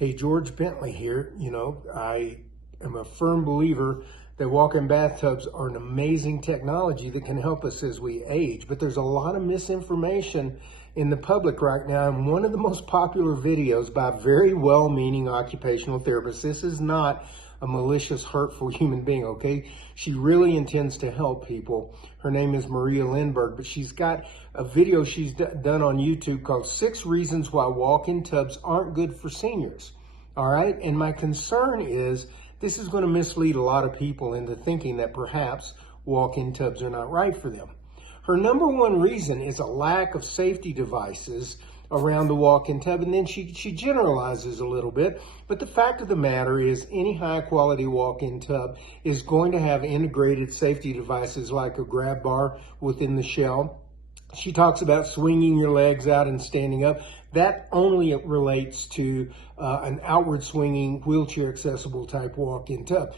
Hey, George, Bentley here. I am a firm believer that walk-in bathtubs are an amazing technology that can help us as we age, but there's a lot of misinformation in the public right now. And one of the most popular videos by a very well-meaning occupational therapist, this is not a malicious, hurtful human being, okay? She really intends to help people. Her name is Maria Lindbergh, but she's got a video she's done on YouTube called 6 Reasons Why Walk-in Tubs Aren't Good for Seniors, all right? And my concern is this is going to mislead a lot of people into thinking that perhaps walk-in tubs are not right for them. Her number one reason is a lack of safety devices around the walk-in tub, and then she generalizes a little bit, but the fact of the matter is any high-quality walk-in tub is going to have integrated safety devices like a grab bar within the shell. She talks about swinging your legs out and standing up. That only relates to an outward swinging, wheelchair accessible type walk-in tub.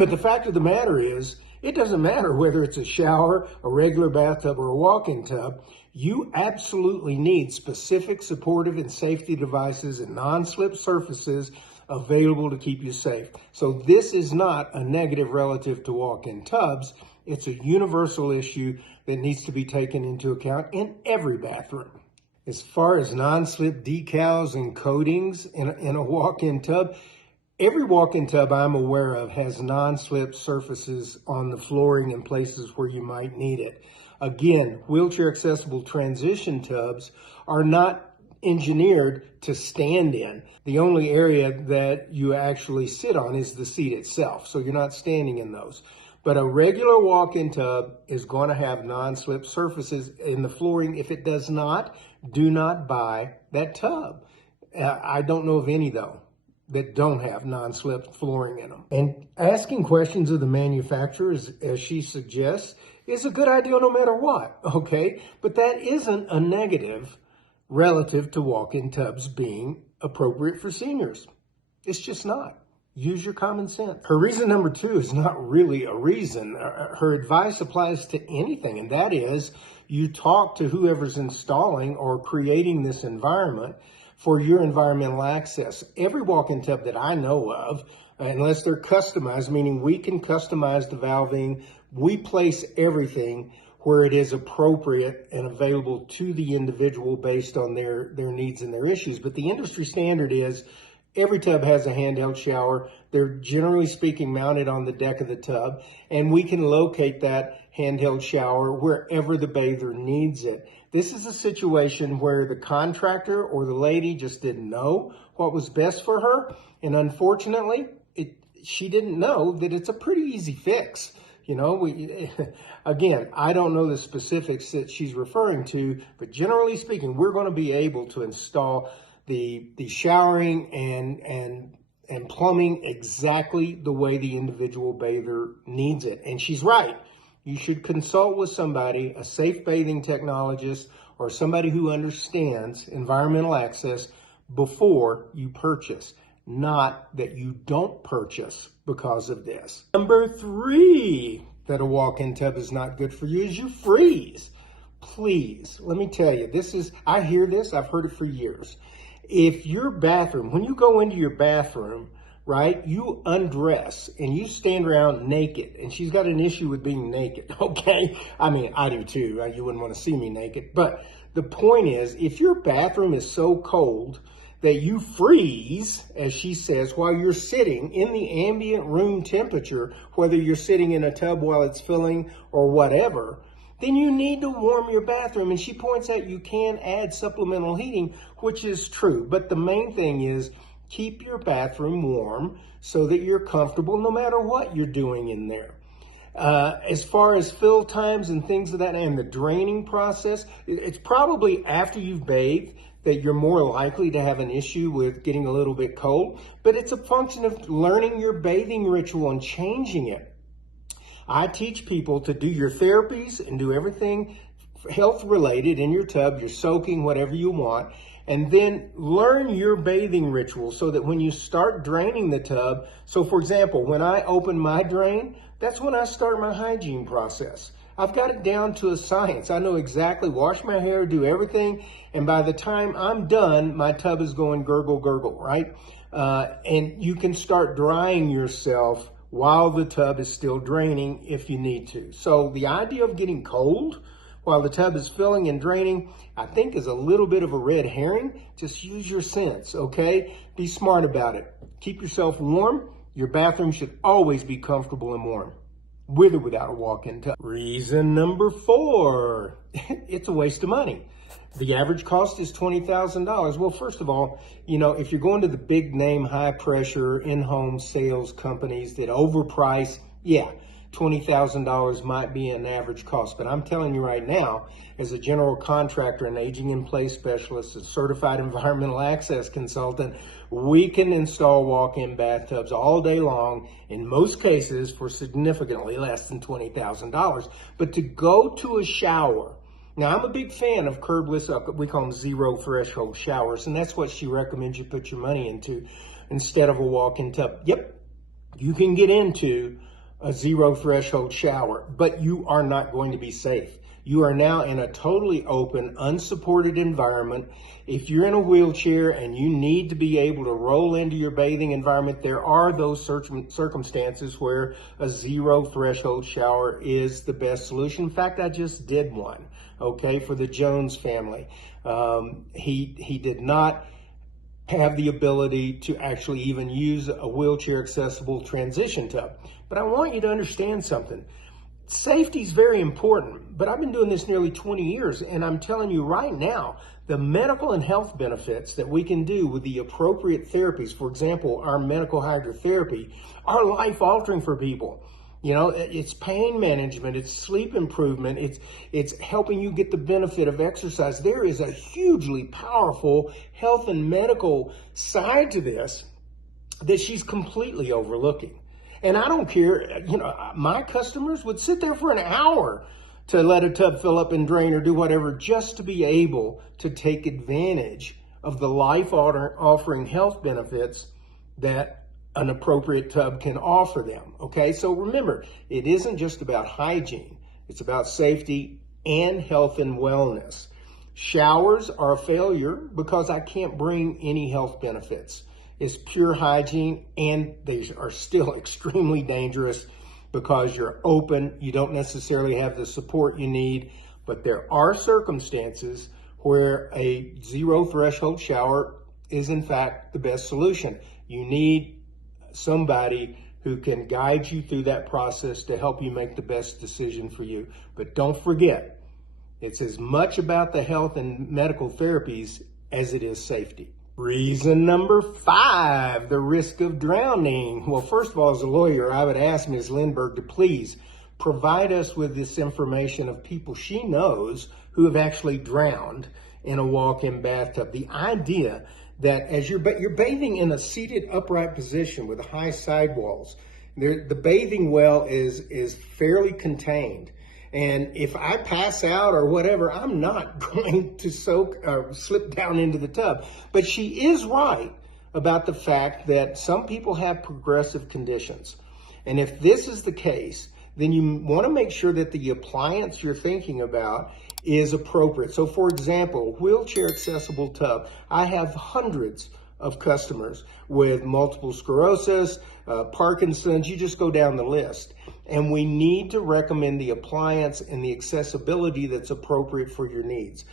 But the fact of the matter is, it doesn't matter whether it's a shower, a regular bathtub, or a walk-in tub. You absolutely need specific supportive and safety devices and non-slip surfaces available to keep you safe. So this is not a negative relative to walk-in tubs. It's a universal issue that needs to be taken into account in every bathroom. As far as non-slip decals and coatings in a walk-in tub, every walk-in tub I'm aware of has non-slip surfaces on the flooring in places where you might need it. Again, wheelchair accessible transition tubs are not engineered to stand in. The only area that you actually sit on is the seat itself, so you're not standing in those. But a regular walk-in tub is going to have non-slip surfaces in the flooring. If it does not, do not buy that tub. I don't know of any, though, that don't have non-slip flooring in them. And asking questions of the manufacturers, as she suggests, is a good idea no matter what, okay? But that isn't a negative relative to walk-in tubs being appropriate for seniors. It's just not. Use your common sense. Her reason number 2 is not really a reason. Her advice applies to anything, and that is you talk to whoever's installing or creating this environment for your environmental access. Every walk-in tub that I know of, unless they're customized, meaning we can customize the valving, we place everything where it is appropriate and available to the individual based on their needs and their issues. But the industry standard is every tub has a handheld shower. They're generally speaking mounted on the deck of the tub, and we can locate that handheld shower wherever the bather needs it. This is a situation where the contractor or the lady just didn't know what was best for her, and unfortunately, she didn't know that it's a pretty easy fix. Again, I don't know the specifics that she's referring to, but generally speaking, we're going to be able to install the showering and plumbing exactly the way the individual bather needs it. And she's right. You should consult with somebody, a safe bathing technologist, or somebody who understands environmental access before you purchase. Not that you don't purchase because of this. Number 3 that a walk-in tub is not good for you is you freeze. Please, let me tell you, I hear this, I've heard it for years. If your bathroom, when you go into your bathroom, right, you undress and you stand around naked, and she's got an issue with being naked, okay? I mean, I do too. You wouldn't want to see me naked. But the point is, if your bathroom is so cold that you freeze, as she says, while you're sitting in the ambient room temperature, whether you're sitting in a tub while it's filling or whatever, then you need to warm your bathroom. And she points out you can add supplemental heating, which is true. But the main thing is keep your bathroom warm so that you're comfortable no matter what you're doing in there. As far as fill times and things of that, and the draining process, it's probably after you've bathed that you're more likely to have an issue with getting a little bit cold. But it's a function of learning your bathing ritual and changing it. I teach people to do your therapies and do everything health related in your tub. You're soaking whatever you want, and then learn your bathing ritual so that when you start draining the tub, so for example, when I open my drain, that's when I start my hygiene process. I've got it down to a science. I know exactly, wash my hair, do everything, and by the time I'm done, my tub is going gurgle, gurgle, right? And you can start drying yourself while the tub is still draining if you need to. So the idea of getting cold while the tub is filling and draining, I think is a little bit of a red herring. Just use your sense, okay? Be smart about it. Keep yourself warm. Your bathroom should always be comfortable and warm, with or without a walk-in tub. Reason number 4, it's a waste of money. The average cost is $20,000. Well, first of all, if you're going to the big name, high pressure, in-home sales companies that overprice, yeah, $20,000 might be an average cost. But I'm telling you right now, as a general contractor, an aging in place specialist, a certified environmental access consultant, we can install walk-in bathtubs all day long, in most cases for significantly less than $20,000. But to go to a shower, now, I'm a big fan of curbless, we call them zero threshold showers, and that's what she recommends you put your money into instead of a walk-in tub. Yep, you can get into a zero threshold shower, but you are not going to be safe. You are now in a totally open, unsupported environment. If you're in a wheelchair and you need to be able to roll into your bathing environment, there are those circumstances where a zero threshold shower is the best solution. In fact, I just did one, okay, for the Jones family. He did not have the ability to actually even use a wheelchair accessible transition tub. But I want you to understand something. Safety is very important, but I've been doing this nearly 20 years, and I'm telling you right now, the medical and health benefits that we can do with the appropriate therapies, for example, our medical hydrotherapy, are life-altering for people. It's pain management, it's sleep improvement, it's helping you get the benefit of exercise. There is a hugely powerful health and medical side to this that she's completely overlooking. And I don't care, my customers would sit there for an hour to let a tub fill up and drain or do whatever just to be able to take advantage of the life-offering health benefits that an appropriate tub can offer them, okay? So remember, it isn't just about hygiene. It's about safety and health and wellness. Showers are a failure because I can't bring any health benefits. It's pure hygiene, and they are still extremely dangerous because you're open. You don't necessarily have the support you need, but there are circumstances where a zero threshold shower is in fact the best solution. You need somebody who can guide you through that process to help you make the best decision for you. But don't forget, it's as much about the health and medical therapies as it is safety. Reason number 5, the risk of drowning. Well, first of all, as a lawyer, I would ask Ms. Lindberg to please provide us with this information of people she knows who have actually drowned in a walk-in bathtub. The idea that as you're bathing in a seated upright position with high sidewalls, the bathing well is fairly contained. And if I pass out or whatever, I'm not going to slip down into the tub. But she is right about the fact that some people have progressive conditions. And if this is the case, then you want to make sure that the appliance you're thinking about is appropriate. So for example, wheelchair accessible tub. I have hundreds of customers with multiple sclerosis, Parkinson's, you just go down the list. And we need to recommend the appliance and the accessibility that's appropriate for your needs.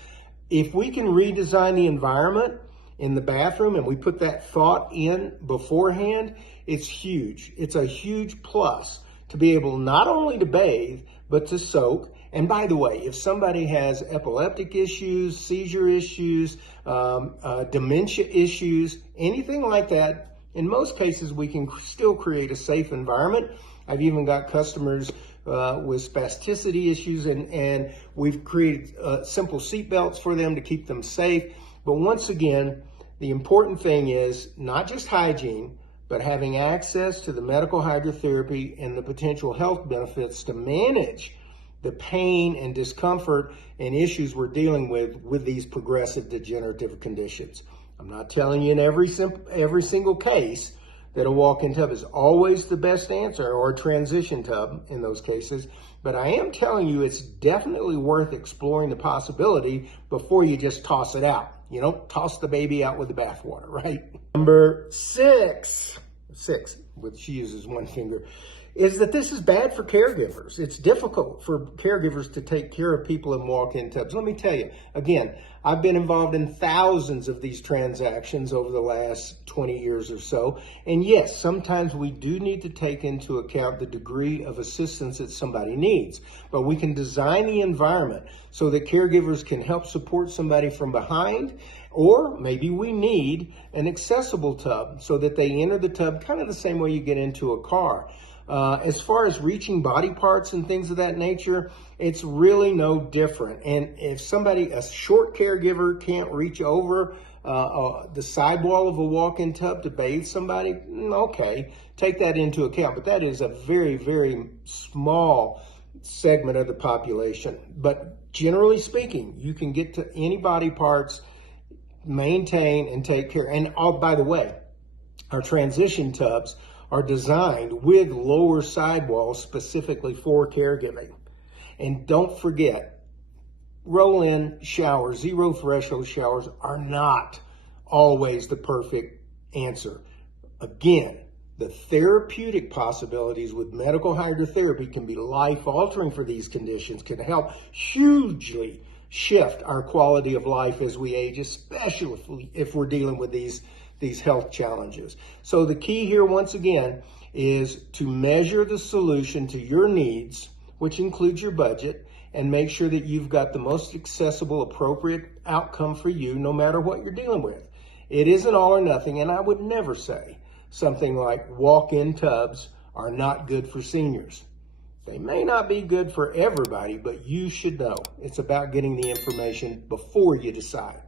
If we can redesign the environment in the bathroom and we put that thought in beforehand, it's huge. It's a huge plus to be able not only to bathe, but to soak. And by the way, if somebody has epileptic issues, seizure issues, dementia issues, anything like that, in most cases, we can still create a safe environment. I've even got customers with spasticity issues, and we've created simple seat belts for them to keep them safe. But once again, the important thing is not just hygiene, but having access to the medical hydrotherapy and the potential health benefits to manage the pain and discomfort and issues we're dealing with these progressive degenerative conditions. I'm not telling you in every single case that a walk-in tub is always the best answer, or a transition tub in those cases. But I am telling you, it's definitely worth exploring the possibility before you just toss it out. You know, toss the baby out with the bathwater, right? Number six, she uses one finger, is that this is bad for caregivers. It's difficult for caregivers to take care of people in walk-in tubs. Let me tell you, again, I've been involved in thousands of these transactions over the last 20 years or so. And yes, sometimes we do need to take into account the degree of assistance that somebody needs. But we can design the environment so that caregivers can help support somebody from behind, or maybe we need an accessible tub so that they enter the tub kind of the same way you get into a car. As far as reaching body parts and things of that nature, it's really no different. And if somebody, a short caregiver, can't reach over the sidewall of a walk-in tub to bathe somebody, okay, take that into account. But that is a very, very small segment of the population. But generally speaking, you can get to any body parts, maintain and take care. And by the way, our transition tubs are designed with lower sidewalls specifically for caregiving. And don't forget, roll-in showers, zero threshold showers are not always the perfect answer. Again, the therapeutic possibilities with medical hydrotherapy can be life-altering for these conditions, can help hugely shift our quality of life as we age, especially if we're dealing with these health challenges. So the key here, once again, is to measure the solution to your needs, which includes your budget, and make sure that you've got the most accessible, appropriate outcome for you, no matter what you're dealing with. It isn't all or nothing, and I would never say something like walk-in tubs are not good for seniors. They may not be good for everybody, but you should know. It's about getting the information before you decide.